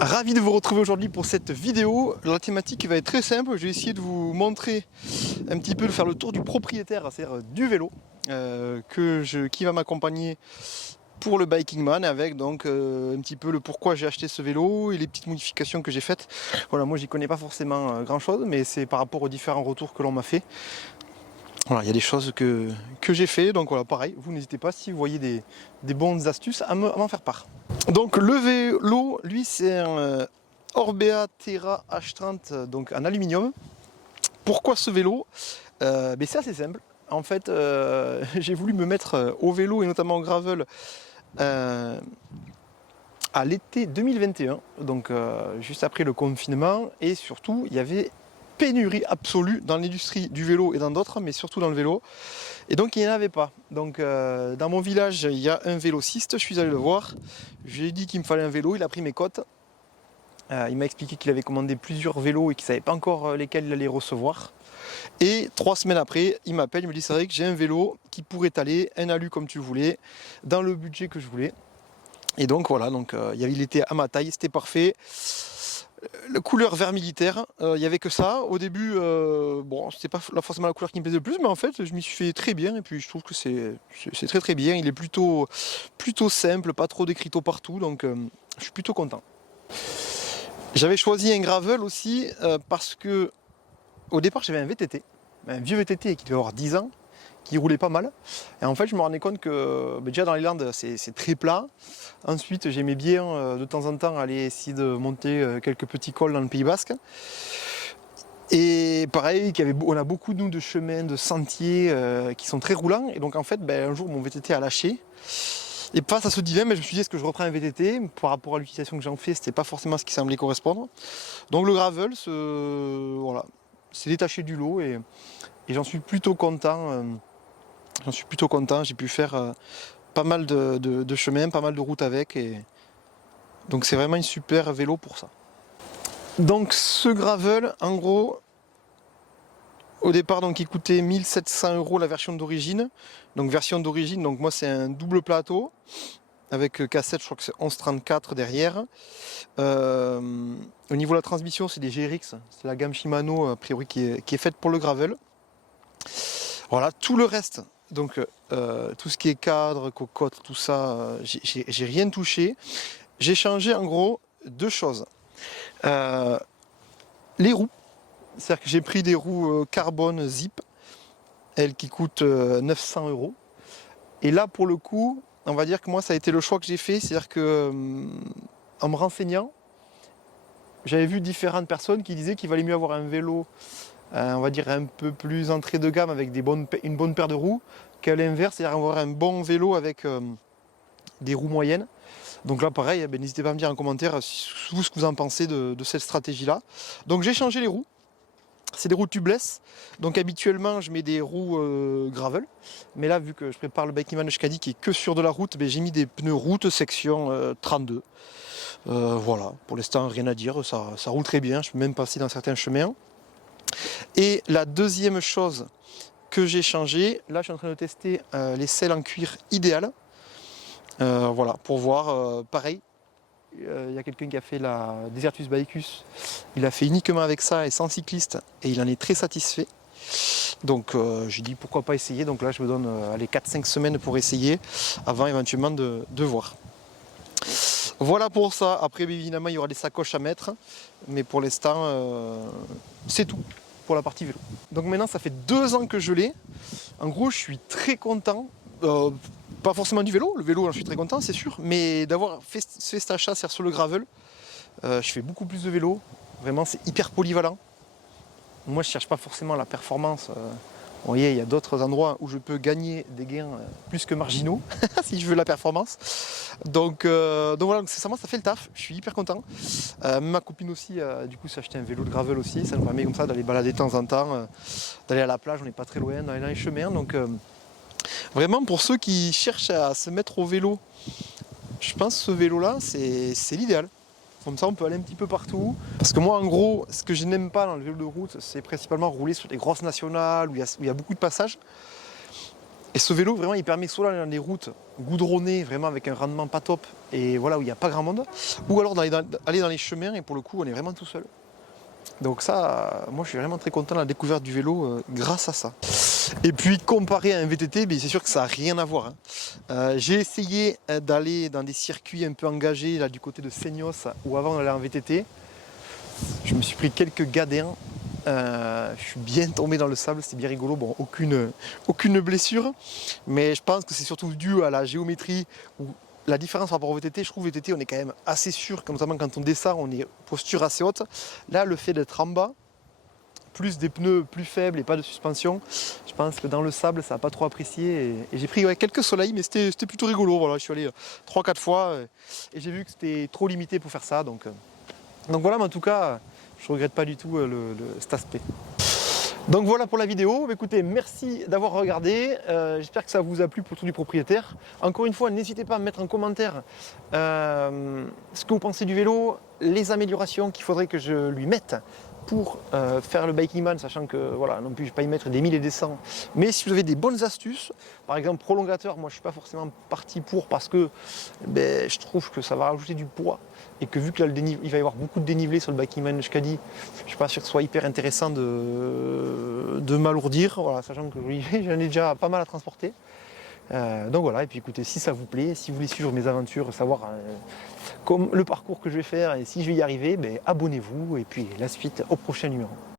Ravi de vous retrouver aujourd'hui pour cette vidéo. La thématique va être très simple. Je vais essayer de vous montrer un petit peu, de faire le tour du propriétaire, c'est-à-dire du vélo, qui va m'accompagner pour le Biking Man, avec donc un petit peu le pourquoi j'ai acheté ce vélo et les petites modifications que j'ai faites. Voilà, moi j'y connais pas forcément grand chose, mais c'est par rapport aux différents retours que l'on m'a fait. Voilà, il y a des choses que j'ai fait, donc voilà, pareil, vous n'hésitez pas si vous voyez des bonnes astuces à m'en faire part. Donc le vélo, lui, c'est un Orbea Terra H30, donc en aluminium. Pourquoi ce vélo? C'est assez simple. En fait, j'ai voulu me mettre au vélo et notamment au gravel à l'été 2021, donc juste après le confinement, et surtout il y avait pénurie absolue dans l'industrie du vélo et dans d'autres, mais surtout dans le vélo. Et donc il n'y en avait pas. Donc dans mon village, il y a un vélociste, je suis allé le voir. Je lui ai dit qu'il me fallait un vélo, il a pris mes cotes. Il m'a expliqué qu'il avait commandé plusieurs vélos et qu'il ne savait pas encore lesquels il allait recevoir. Et 3 semaines après, il m'appelle, il me dit c'est vrai que j'ai un vélo qui pourrait aller, un alu comme tu voulais, dans le budget que je voulais. Et donc voilà, donc, il était à ma taille, c'était parfait. La couleur vert militaire, il n'y avait que ça. Au début, bon, c'était pas forcément la couleur qui me plaisait le plus, mais en fait, je m'y suis fait très bien. Et puis, je trouve que c'est très très bien. Il est plutôt simple, pas trop d'écriteaux partout, donc je suis plutôt content. J'avais choisi un gravel aussi parce que au départ, j'avais un VTT, un vieux VTT qui devait avoir 10 ans, qui roulait pas mal. Et en fait, je me rendais compte que déjà dans les Landes, c'est très plat. Ensuite, j'aimais bien de temps en temps aller essayer de monter quelques petits cols dans le Pays Basque. Et pareil, on a beaucoup nous, de chemins, de sentiers qui sont très roulants. Et donc en fait, un jour, mon VTT a lâché. Et face à ce dilemme, je me suis dit, est-ce que je reprends un VTT? Par rapport à l'utilisation que j'en fais, c'était pas forcément ce qui semblait correspondre. Donc le gravel, voilà, c'est détaché du lot et j'en suis plutôt content. J'ai pu faire pas mal de chemins, pas mal de routes avec. Donc c'est vraiment une super vélo pour ça. Donc ce gravel, en gros, au départ, donc, il coûtait 1700 € la version d'origine. Donc version d'origine, donc moi c'est un double plateau avec cassette, je crois que c'est 1134 derrière. Au niveau de la transmission, c'est des GRX, c'est la gamme Shimano a priori qui est faite pour le gravel. Voilà, tout le reste, donc tout ce qui est cadre, cocotte, tout ça, j'ai rien touché. J'ai changé en gros 2 choses. Les roues, c'est-à-dire que j'ai pris des roues carbone Zip, elles qui coûtent 900 €. Et là pour le coup, on va dire que moi ça a été le choix que j'ai fait, c'est-à-dire que en me renseignant, j'avais vu différentes personnes qui disaient qu'il valait mieux avoir un vélo, on va dire un peu plus entrée de gamme avec une bonne paire de roues, qu'à l'inverse, c'est-à-dire avoir un bon vélo avec des roues moyennes. Donc là pareil, n'hésitez pas à me dire en commentaire vous ce que vous en pensez de cette stratégie-là. Donc j'ai changé les roues. C'est des roues tubeless, donc habituellement je mets des roues gravel, mais là vu que je prépare le Biking Man de Schkadi qui est que sur de la route, j'ai mis des pneus route section 32. Voilà, pour l'instant rien à dire, ça roule très bien, je peux même passer dans certains chemins. Et la deuxième chose que j'ai changé, là je suis en train de tester les selles en cuir idéal. Voilà, pour voir, pareil, il y a quelqu'un qui a fait la Desertus Bicus, il a fait uniquement avec ça et sans cycliste et il en est très satisfait. Donc j'ai dit pourquoi pas essayer, donc là je me donne 4-5 semaines pour essayer avant éventuellement de voir. Voilà pour ça, après évidemment il y aura des sacoches à mettre, mais pour l'instant c'est tout pour la partie vélo. Donc maintenant ça fait 2 ans que je l'ai, en gros je suis très content. Pas forcément du vélo, le vélo j'en suis très content c'est sûr, mais d'avoir fait cet achat sur le gravel, je fais beaucoup plus de vélo, vraiment c'est hyper polyvalent. Moi je cherche pas forcément la performance, vous voyez il y a d'autres endroits où je peux gagner des gains plus que marginaux, si je veux la performance. Donc voilà, sincèrement ça fait le taf, je suis hyper content. Ma copine aussi du coup s'est acheté un vélo de gravel aussi, ça nous permet comme ça d'aller balader de temps en temps, d'aller à la plage, on n'est pas très loin, d'aller dans les chemins, donc vraiment pour ceux qui cherchent à se mettre au vélo, je pense que ce vélo là c'est l'idéal. Comme ça on peut aller un petit peu partout. Parce que moi en gros, ce que je n'aime pas dans le vélo de route, c'est principalement rouler sur des grosses nationales où il y a beaucoup de passages. Et ce vélo, vraiment, il permet soit d'aller dans des routes goudronnées, vraiment avec un rendement pas top, et voilà, où il n'y a pas grand monde, ou alors d'aller dans les chemins, et pour le coup, on est vraiment tout seul. Donc ça, moi, je suis vraiment très content de la découverte du vélo grâce à ça. Et puis, comparé à un VTT, c'est sûr que ça n'a rien à voir, hein. J'ai essayé d'aller dans des circuits un peu engagés, là, du côté de Seignos, où avant d'aller en VTT, je me suis pris quelques gadins. Je suis bien tombé dans le sable, c'est bien rigolo. Bon, aucune blessure, mais je pense que c'est surtout dû à la géométrie. Où la différence par rapport au VTT, je trouve VTT, on est quand même assez sûr, notamment quand on descend, on est posture assez haute. Là, le fait d'être en bas, plus des pneus plus faibles et pas de suspension, je pense que dans le sable, ça n'a pas trop apprécié. Et j'ai pris quelques soleils, mais c'était plutôt rigolo. Voilà, je suis allé 3-4 fois et j'ai vu que c'était trop limité pour faire ça. Donc voilà, mais en tout cas, je ne regrette pas du tout cet aspect. Donc voilà pour la vidéo. Écoutez, merci d'avoir regardé. J'espère que ça vous a plu pour le tour du propriétaire. Encore une fois, n'hésitez pas à me mettre en commentaire ce que vous pensez du vélo, les améliorations qu'il faudrait que je lui mette pour faire le Biking Man, sachant que voilà, non plus je ne vais pas y mettre des 1000 et des 100. Mais si vous avez des bonnes astuces, par exemple prolongateur, moi je ne suis pas forcément parti pour parce que je trouve que ça va rajouter du poids et que vu que là, il va y avoir beaucoup de dénivelé sur le Biking Man Euskadi, je ne suis pas sûr que ce soit hyper intéressant de m'alourdir, voilà, sachant que j'en ai déjà pas mal à transporter. Donc voilà, et puis écoutez, si ça vous plaît, si vous voulez suivre mes aventures, savoir comme le parcours que je vais faire et si je vais y arriver, abonnez-vous et puis la suite au prochain numéro.